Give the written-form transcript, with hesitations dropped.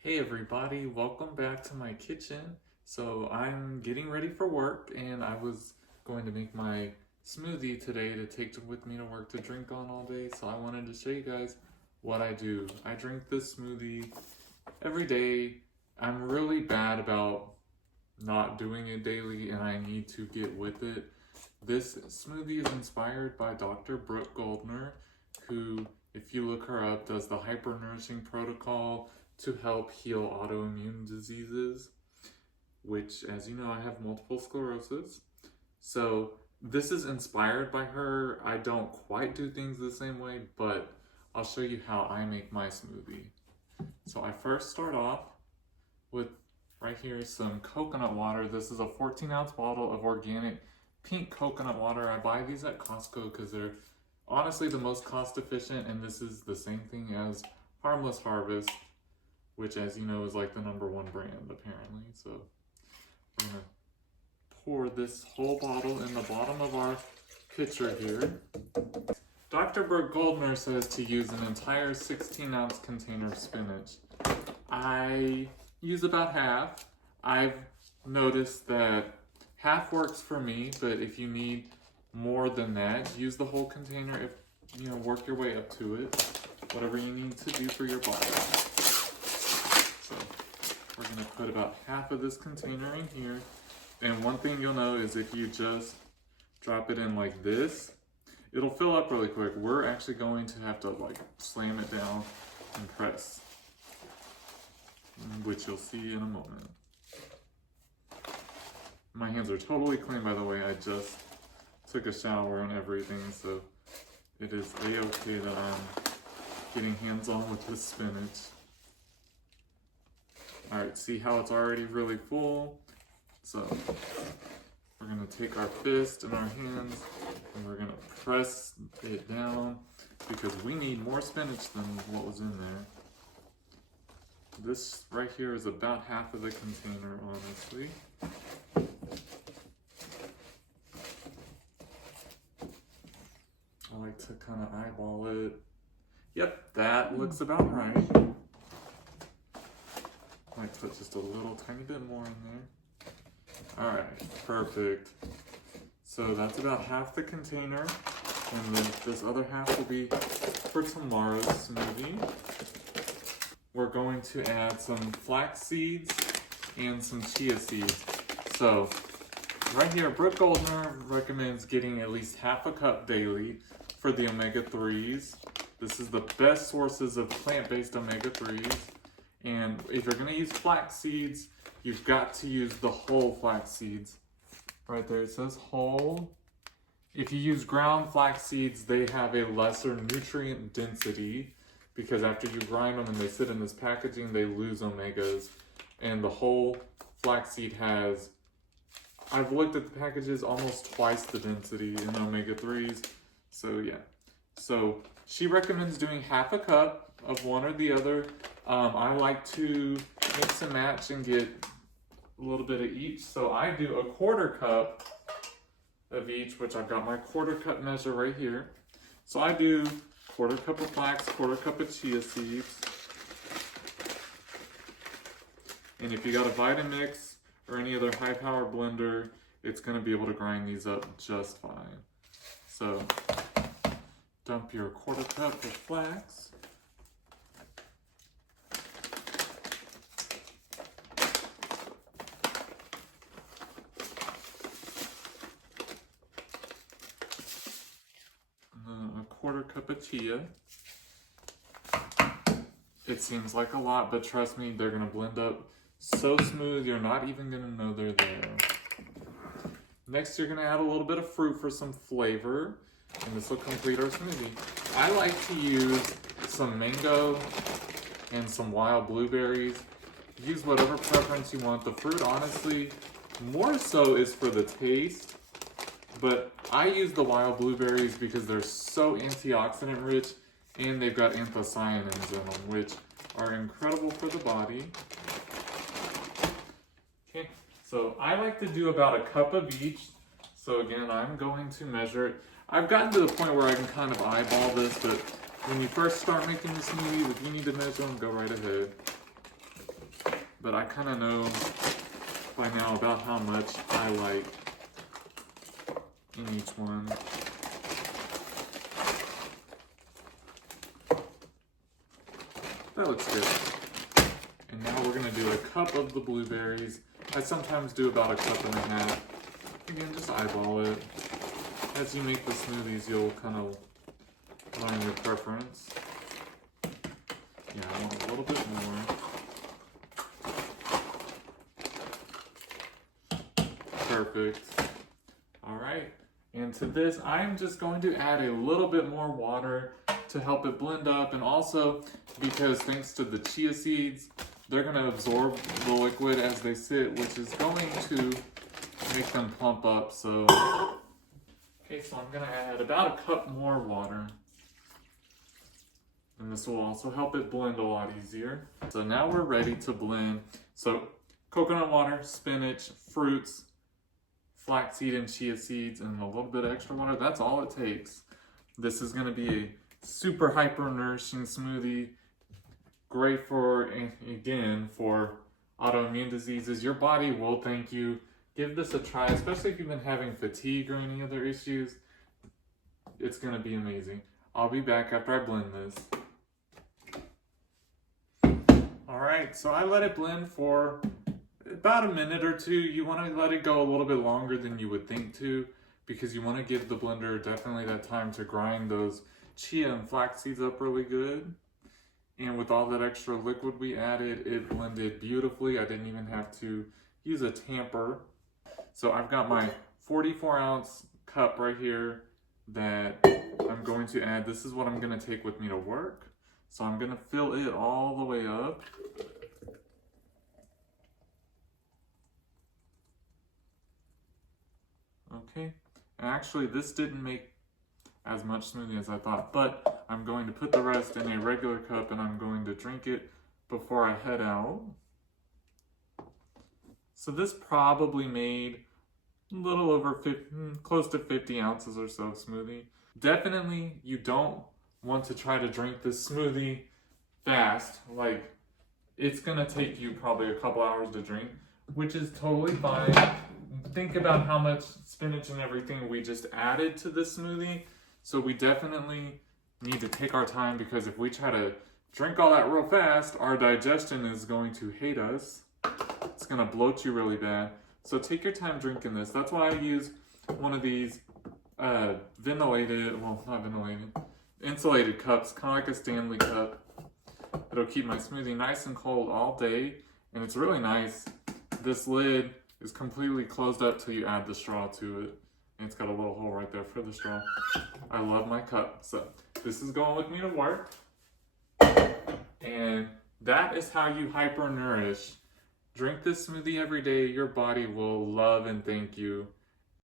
Hey everybody, welcome back to my kitchen. So I'm getting ready for work and I was going to make my smoothie today to take with me to work to drink on all day. So I wanted to show you guys what I do. I drink this smoothie every day. I'm really bad about not doing it daily and I need to get with it. This smoothie is inspired by Dr. Brooke Goldner, who, if you look her up, does the hyper-nourishing protocol to help heal autoimmune diseases, which, as you know, I have multiple sclerosis. So this is inspired by her. I don't quite do things the same way, but I'll show you how I make my smoothie. So I first start off with, right here, some coconut water. This is a 14-ounce bottle of organic pink coconut water. I buy these at Costco because they're honestly the most cost efficient, and this is the same thing as Harmless Harvest, which, as you know, is like the #1 brand apparently. So we're gonna pour this whole bottle in the bottom of our pitcher here. Dr. Brooke Goldner says to use an entire 16-ounce container of spinach. I use about half. I've noticed that half works for me, but if you need more than that, use the whole container. If you know, work your way up to it, whatever you need to do for your body. So we're gonna put about half of this container in here. And one thing you'll know is if you just drop it in like this, it'll fill up really quick. We're actually going to have to like slam it down and press, which you'll see in a moment. My hands are totally clean, by the way. I just took a shower and everything, so it is a-okay that I'm getting hands-on with this spinach. All right, see how it's already really full? So we're gonna take our fist in our hands and we're gonna press it down because we need more spinach than what was in there. This right here is about half of the container, honestly. I like to kind of eyeball it. Yep, that looks about right. Might put just a little tiny bit more in there. All right, perfect. So that's about half the container, and then this other half will be for tomorrow's smoothie. We're going to add some flax seeds and some chia seeds. So right here, Brooke Goldner recommends getting at least half a cup daily for the omega-3s. This is the best sources of plant-based omega-3s. And if you're gonna use flax seeds, you've got to use the whole flax seeds. Right there, it says whole. If you use ground flax seeds, they have a lesser nutrient density because after you grind them and they sit in this packaging, they lose omegas. And the whole flaxseed has, I've looked at the packages, almost twice the density in omega-3s. So yeah, so she recommends doing half a cup of one or the other. I like to mix and match and get a little bit of each. So I do a 1/4 cup of each, which I've got my 1/4 cup measure right here. So I do 1/4 cup of flax, 1/4 cup of chia seeds. And if you got a Vitamix or any other high power blender, it's gonna be able to grind these up just fine. So dump your 1/4 cup of flax. A 1/4 cup of chia. It seems like a lot, but trust me, they're gonna blend up so smooth, you're not even gonna know they're there. Next, you're gonna add a little bit of fruit for some flavor, and this will complete our smoothie. I like to use some mango and some wild blueberries. Use whatever preference you want. The fruit, honestly, more so is for the taste, but I use the wild blueberries because they're so antioxidant rich and they've got anthocyanins in them, which are incredible for the body. Okay, so I like to do about a cup of each. So again, I'm going to measure it. I've gotten to the point where I can kind of eyeball this, but when you first start making the smoothies, if you need to measure them, go right ahead. but I kind of know by now about how much I like in each one. That looks good. And now we're gonna do a cup of the blueberries. I sometimes do about a cup and a half. Again, just eyeball it. As you make the smoothies, you'll kind of learn your preference. Yeah, I want a little bit more. Perfect. All right, and to this, I'm just going to add a little bit more water to help it blend up, and also because thanks to the chia seeds, they're going to absorb the liquid as they sit, which is going to make them plump up. So, okay, so I'm going to add about a cup more water. And this will also help it blend a lot easier. So now we're ready to blend. So coconut water, spinach, fruits, flaxseed and chia seeds, and a little bit of extra water. That's all it takes. This is going to be a super hyper nourishing smoothie. Great for, again, for autoimmune diseases. Your body will thank you. Give this a try, especially if you've been having fatigue or any other issues. It's going to be amazing. I'll be back after I blend this. Alright, so I let it blend for about a minute or two. You want to let it go a little bit longer than you would think to, because you want to give the blender definitely that time to grind those chia and flax seeds up really good. And with all that extra liquid we added, it blended beautifully. I didn't even have to use a tamper. So I've got my 44-ounce cup right here that I'm going to add. This is what I'm going to take with me to work. So I'm going to fill it all the way up. Okay. And actually, this didn't make as much smoothie as I thought, but I'm going to put the rest in a regular cup and I'm going to drink it before I head out. So this probably made a little over 50, close to 50 ounces or so of smoothie. Definitely, you don't want to try to drink this smoothie fast. Like, it's gonna take you probably a couple hours to drink, which is totally fine. Think about how much spinach and everything we just added to this smoothie. So we definitely need to take our time, because if we try to drink all that real fast, our digestion is going to hate us. It's gonna bloat you really bad. So take your time drinking this. That's why I use one of these insulated cups, kind of like a Stanley cup. It'll keep my smoothie nice and cold all day, and it's really nice. This lid is completely closed up till you add the straw to it. And it's got a little hole right there for the straw. I love my cup. So this is going with me to work. And that is how you hyper nourish. Drink this smoothie every day. Your body will love and thank you.